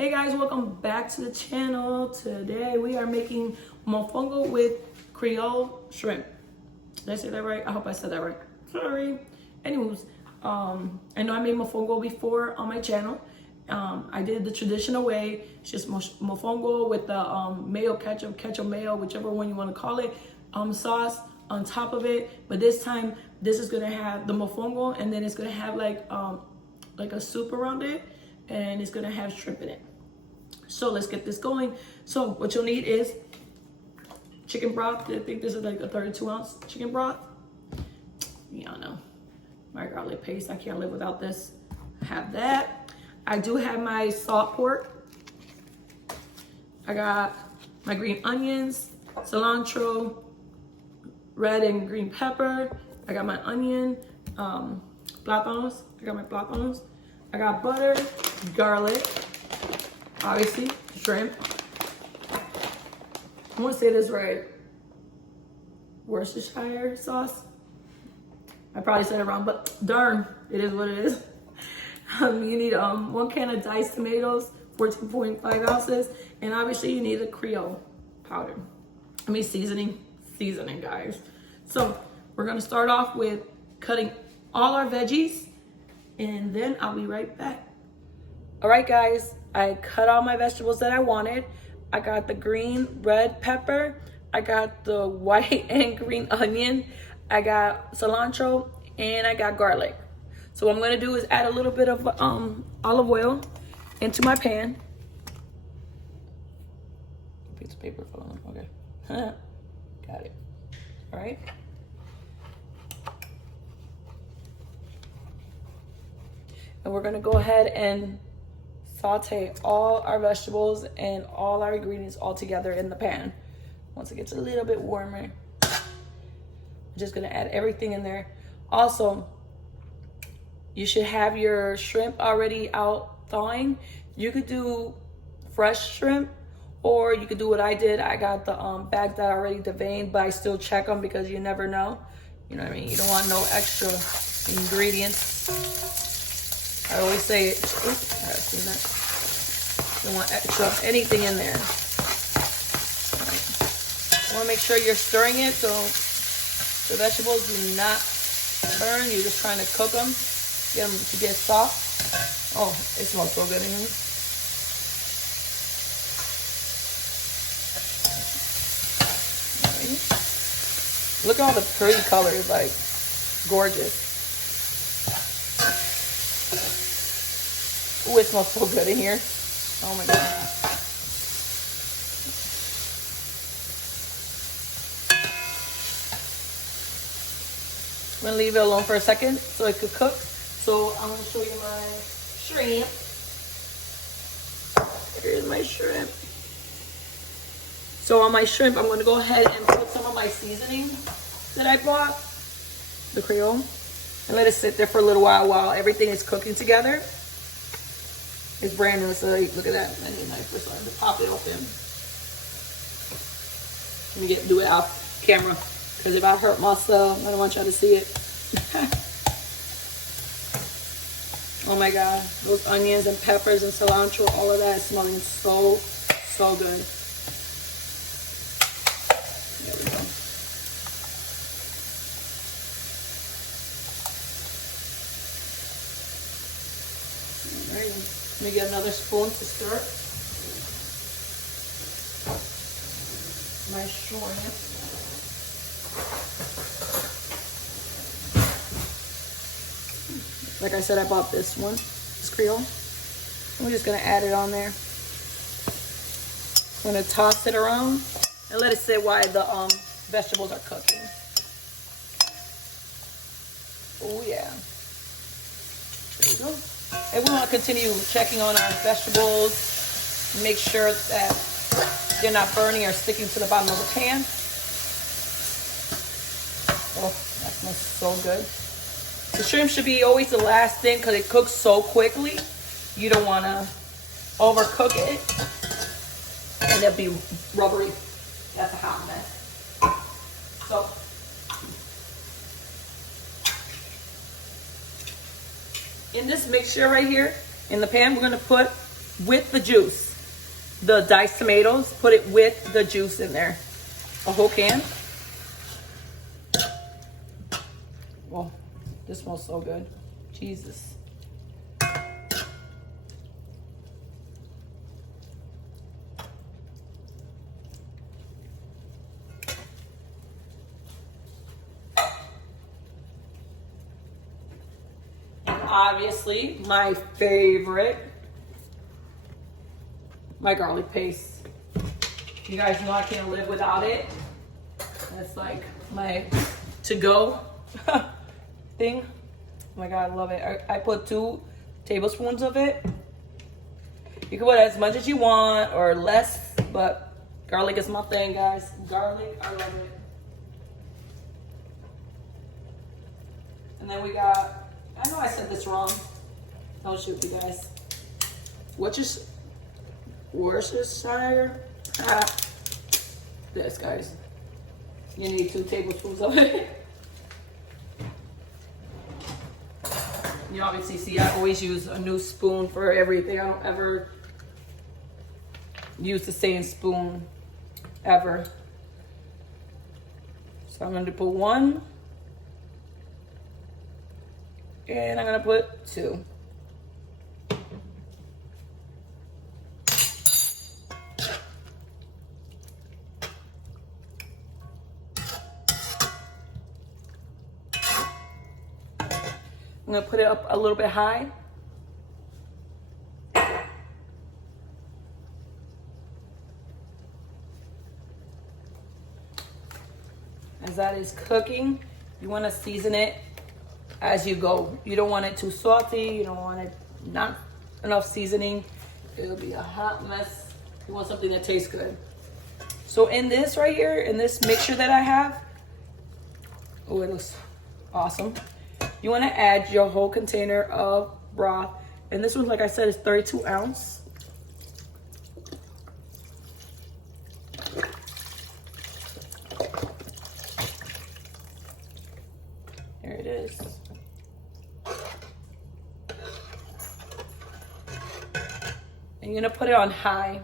Hey guys, welcome back to the channel. Today we are making mofongo with Creole shrimp. Did I say that right? I hope I said that right. Sorry. Anyways, I know I made mofongo before on my channel. I did it the traditional way. It's just mofongo with the mayo ketchup mayo, whichever one you want to call it, sauce on top of it. But this time, this is gonna have the mofongo, and then it's gonna have like a soup around it, and it's gonna have shrimp in it. So let's get this going. So what you'll need is chicken broth. I think this is like a 32-ounce chicken broth. Yeah, I know. My garlic paste, I can't live without this. Have that. I do have my salt pork. I got my green onions, cilantro, red and green pepper. I got my onion, plantains. I got my plantains. I got butter, garlic, obviously, shrimp. I want to say this right. Worcestershire sauce. I probably said it wrong, but darn, it is what it is. You need 1 can of diced tomatoes, 14.5 ounces, and obviously you need a Creole powder. I mean seasoning, guys. So we're gonna start off with cutting all our veggies, and then I'll be right back. All right, guys, I cut all my vegetables that I wanted. I got the green, red pepper. I got the white and green onion. I got cilantro, and I got garlic. So what I'm gonna do is add a little bit of olive oil into my pan. Piece of paper falling, okay. Got it, all right. And we're gonna go ahead and saute all our vegetables and all our ingredients all together in the pan. Once it gets a little bit warmer, I'm just gonna add everything in there. Also, you should have your shrimp already out thawing. You could do fresh shrimp, or you could do what I did. I got the bags that are already deveined, but I still check them because you never know. You know what I mean? You don't want no extra ingredients. I always say it. Oops, I've seen that. You don't want extra anything in there. Right. You want to make sure you're stirring it so the vegetables do not burn. You're just trying to cook them, get them to get soft. Oh, it smells so good in here. Right. Look at all the pretty colors, like gorgeous. Ooh, it smells so good in here. Oh my God. I'm gonna leave it alone for a second so it could cook. So I'm gonna show you my shrimp. Here's my shrimp. So on my shrimp, I'm gonna go ahead and put some of my seasoning that I bought, the Creole, and let it sit there for a little while everything is cooking together. It's brand new, so look at that. I need a knife or something to pop it open. Let me do it off camera, because if I hurt myself, I don't want y'all to see it. Oh my God, those onions and peppers and cilantro, all of that is smelling so good. There we go. All right. Let me get another spoon to stir my shrimp. Like I said, I bought this one, this Creole. I'm just gonna add it on there. I'm gonna toss it around and let it sit while the vegetables are cooking. Oh yeah. There we go. And we want to continue checking on our vegetables, make sure that they're not burning or sticking to the bottom of the pan. Oh, that smells so good. The shrimp should be always the last thing because it cooks so quickly. You don't want to overcook it and it'll be rubbery. That's a hot mess. So in this mixture right here in the pan, we're going to put with the juice. The diced tomatoes, put it with the juice in there. A whole can. Well, this smells so good. Jesus. Obviously, my favorite, my garlic paste. You guys know I can't live without it. That's like my to-go thing. Oh my God, I love it. I put 2 tablespoons of it. You can put as much as you want or less, but garlic is my thing, guys. Garlic, I love it. And then we got, I know I said this wrong. Don't shoot you guys. Worcestershire. This, guys. You need 2 tablespoons of it. You obviously see I always use a new spoon for everything. I don't ever use the same spoon ever. So I'm going to put 1. And I'm going to put 2. I'm going to put it up a little bit high. As that is cooking, you want to season it as you go. You don't want it too salty. You don't want it not enough seasoning. It'll be a hot mess. You want something that tastes good. So in this right here, in this mixture that I have, oh, it looks awesome. You want to add your whole container of broth. And this one, like I said, is 32 ounce. There it is. And you're going to put it on high.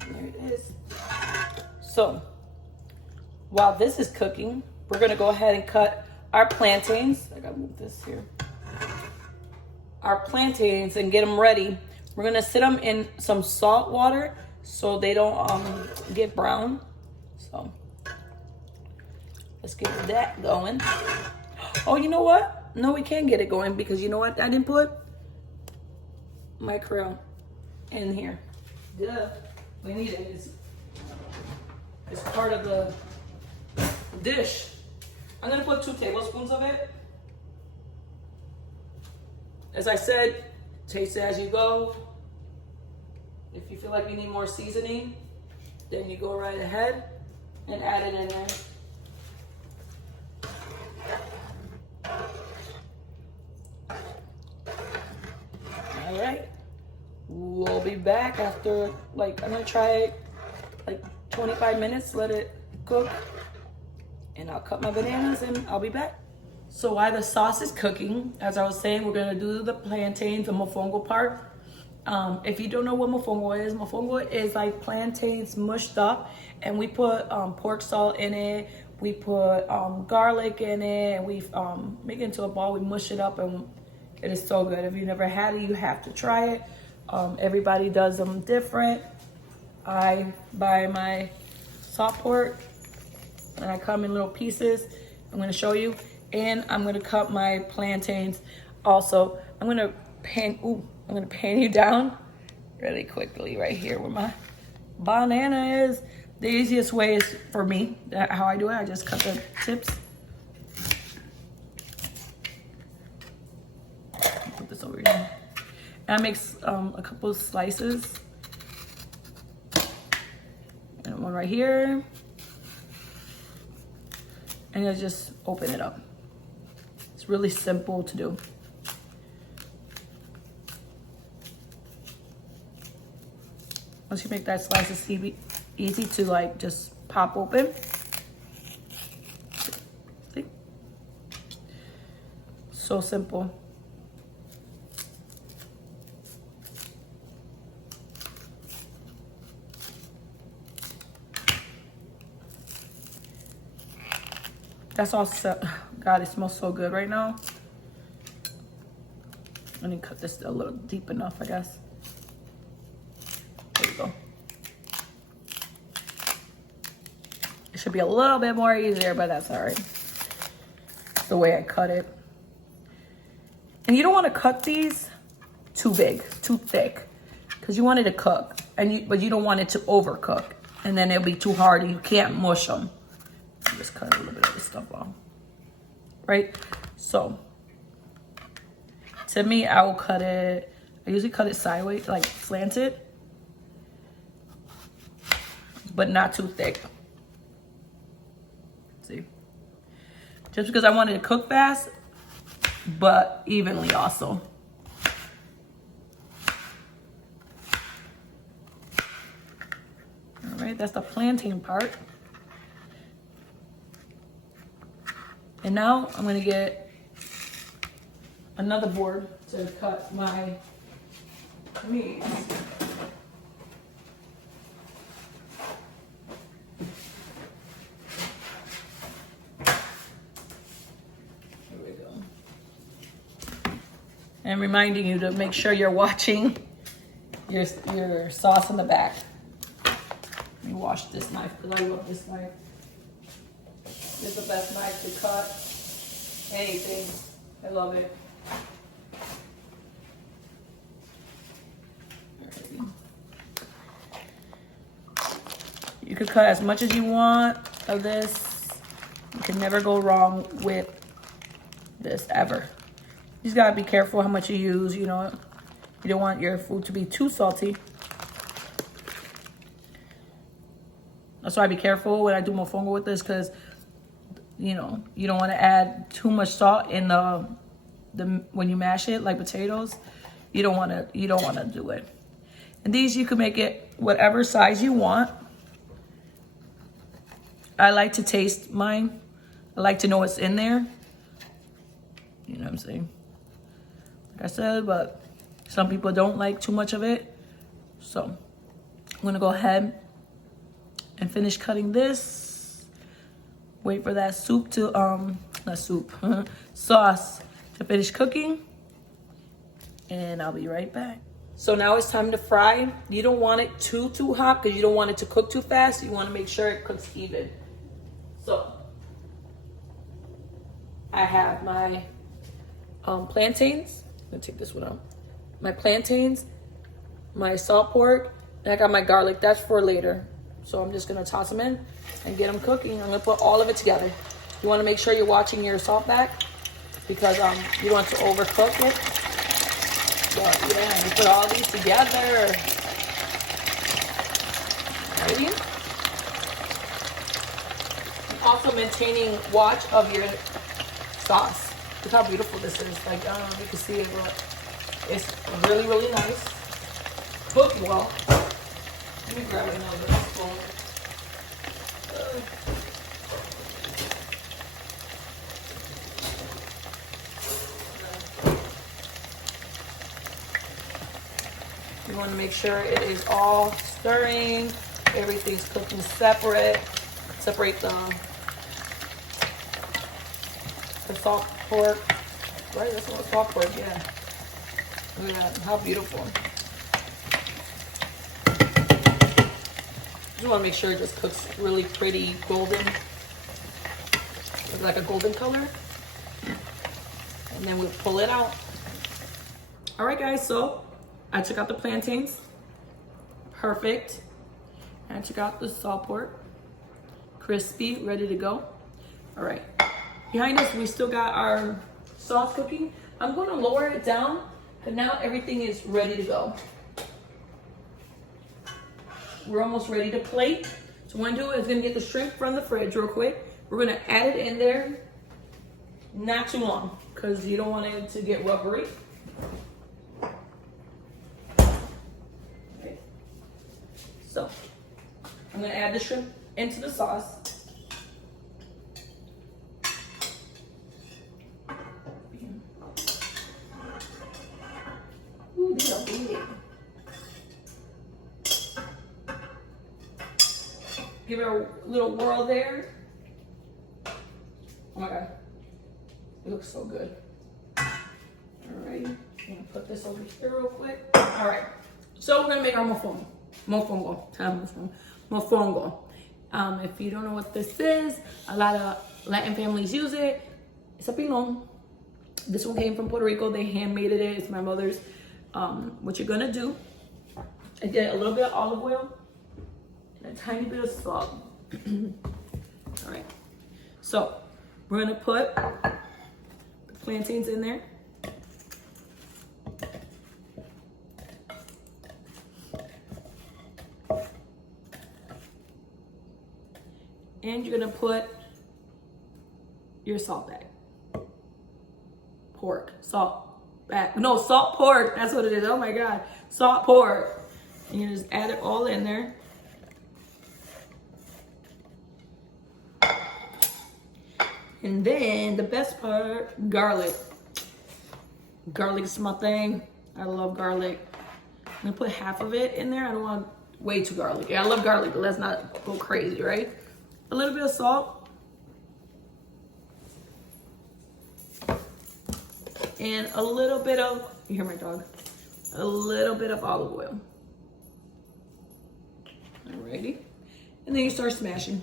There it is. So, while this is cooking, we're gonna go ahead and cut our plantains. I gotta move this here. Our plantains and get them ready. We're gonna sit them in some salt water so they don't get brown. So let's get that going. Oh, you know what? No, we can get it going because you know what? I didn't put my Creole in here. Duh, we need it. It's part of the dish. I'm gonna put 2 tablespoons of it. As I said, taste it as you go. If you feel like you need more seasoning, then you go right ahead and add it in there. All right, we'll be back after, like, I'm gonna try it like 25 minutes, let it cook, and I'll cut my bananas and I'll be back. So while the sauce is cooking, as I was saying, we're gonna do the plantains, the mofongo part. If you don't know what mofongo is like plantains mushed up, and we put pork salt in it, we put garlic in it, and we make it into a ball, we mush it up, and it is so good. If you've never had it, you have to try it. Everybody does them different. I buy my salt pork and I cut them in little pieces. I'm gonna show you. And I'm gonna cut my plantains also. I'm gonna pan you down really quickly right here where my banana is. The easiest way is for me, how I do it, I just cut the tips. Put this over here. And I make a couple of slices. And one right here. And I just open it up. It's really simple to do. Once you make that slice, it's easy to like just pop open. See? So simple. That's all set. God, it smells so good right now. Let me cut this a little deep enough, I guess. There we go. It should be a little bit more easier, but that's all right. It's the way I cut it. And you don't want to cut these too big, too thick, because you want it to cook, but you don't want it to overcook, and then it'll be too hard and you can't mush them. Just cut a little bit of this stuff off, right? So, to me, I will cut it. I usually cut it sideways, like slanted, but not too thick. See, just because I wanted to cook fast, but evenly also. All right, that's the plantain part. And now I'm gonna get another board to cut my meat. Here we go. And reminding you to make sure you're watching your sauce in the back. Let me wash this knife because I love this knife. It's the best knife to cut anything. I love it. You could cut as much as you want of this. You can never go wrong with this ever. You just gotta be careful how much you use, you know. You don't want your food to be too salty. That's why I be careful when I do mofongo with this, because you know, you don't want to add too much salt in the when you mash it like potatoes. You don't want to do it. And these you can make it whatever size you want. I like to taste mine. I like to know what's in there. You know what I'm saying? Like I said, but some people don't like too much of it. So I'm gonna go ahead and finish cutting this. Wait for that soup to, sauce to finish cooking. And I'll be right back. So now it's time to fry. You don't want it too hot because you don't want it to cook too fast. You want to make sure it cooks even. So I have my plantains. I'm gonna take this one out. My plantains, my salt pork, and I got my garlic. That's for later. So I'm just gonna toss them in and get them cooking. I'm gonna put all of it together. You wanna make sure you're watching your salt back because you don't want to overcook it. So yeah, you put all these together. Ready? Also maintaining watch of your sauce. Look how beautiful this is. Like, I don't know if you can see it, but it's really, really nice. Cooked well. Let me grab another spoon. You want to make sure it is all stirring. Everything's cooking separate. Separate the salt pork. Right, that's what salt pork, yeah. Look at that, how beautiful. You want to make sure it just cooks really pretty golden. Looks like a golden color. And then we'll pull it out. All right, guys, so I took out the plantains. Perfect. And I took out the salt pork. Crispy, ready to go. All right. Behind us, we still got our sauce cooking. I'm going to lower it down, but now everything is ready to go. We're almost ready to plate. So what I'm gonna do is gonna get the shrimp from the fridge real quick. We're gonna add it in there, not too long, because you don't want it to get rubbery. Okay. So I'm gonna add the shrimp into the sauce. Give it a little whirl there. Oh my God. It looks so good. Alrighty. I'm gonna put this over here real quick. Alright. So we're gonna make our mofongo. Mofongo. If you don't know what this is, a lot of Latin families use it. It's a pilon. This one came from Puerto Rico. They handmade it. It's my mother's. What you're gonna do, I did a little bit of olive oil and a tiny bit of salt. All right. So we're gonna put the plantains in there. And you're gonna put your salt bag. Pork, salt bag. No, salt pork, that's what it is. Oh my God, salt pork. And you just add it all in there. And then the best part, garlic. Garlic is my thing. I love garlic. I'm gonna put half of it in there. I don't want way too garlic. Yeah, I love garlic, but let's not go crazy, right? A little bit of salt. And a little bit of, you hear my dog? A little bit of olive oil. Alrighty. And then you start smashing.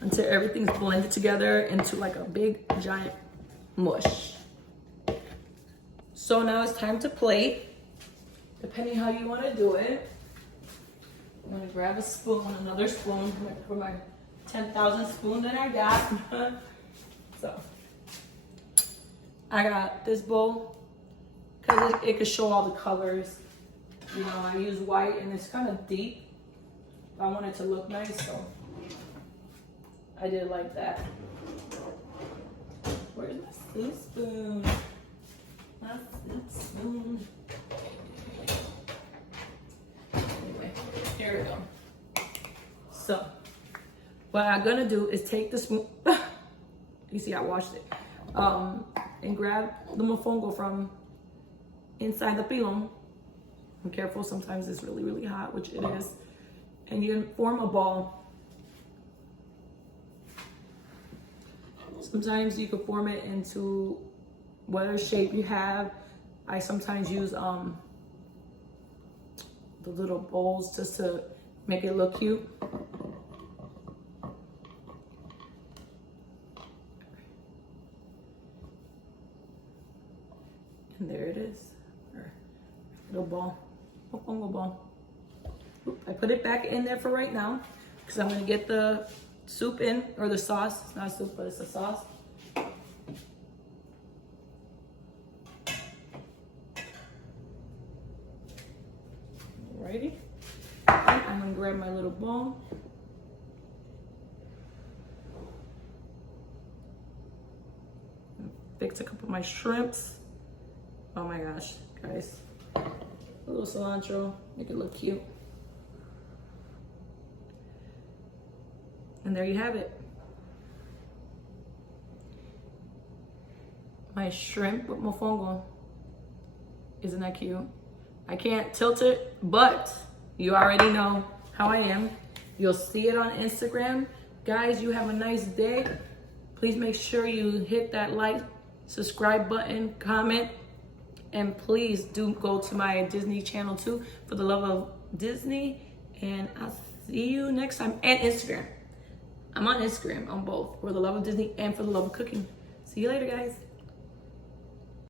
Until everything's blended together into like a big giant mush. So now it's time to plate, depending how you want to do it. I'm gonna grab a spoon, another spoon for my 10,000 spoon that I got. So I got this bowl because it could show all the colors. You know, I use white and it's kind of deep. I want it to look nice, so I did it like that. Where's my soup spoon? My soup spoon. Anyway, here we go. So what I'm gonna do is take the spoon. You see, I washed it. And grab the mofongo from inside the pilon. I'm careful, sometimes it's really, really hot, which it is. And you form a ball. Sometimes you can form it into whatever shape you have. I sometimes use the little bowls just to make it look cute. And there it is, our little ball, mofongo ball. I put it back in there for right now because I'm gonna get the soup in, or the sauce. It's not soup, but it's a sauce. Alrighty. And I'm gonna grab my little bowl. Fix a couple of my shrimps. Oh my gosh, guys. A little cilantro, make it look cute. And there you have it. My shrimp with mofongo. Isn't that cute? I can't tilt it, but you already know how I am. You'll see it on Instagram. Guys, you have a nice day. Please make sure you hit that like, subscribe button, comment, and please do go to my Disney channel too, For the Love of Disney. And I'll see you next time. And Instagram. I'm on Instagram on both, For the Love of Disney and For the Love of Cooking. See you later, guys.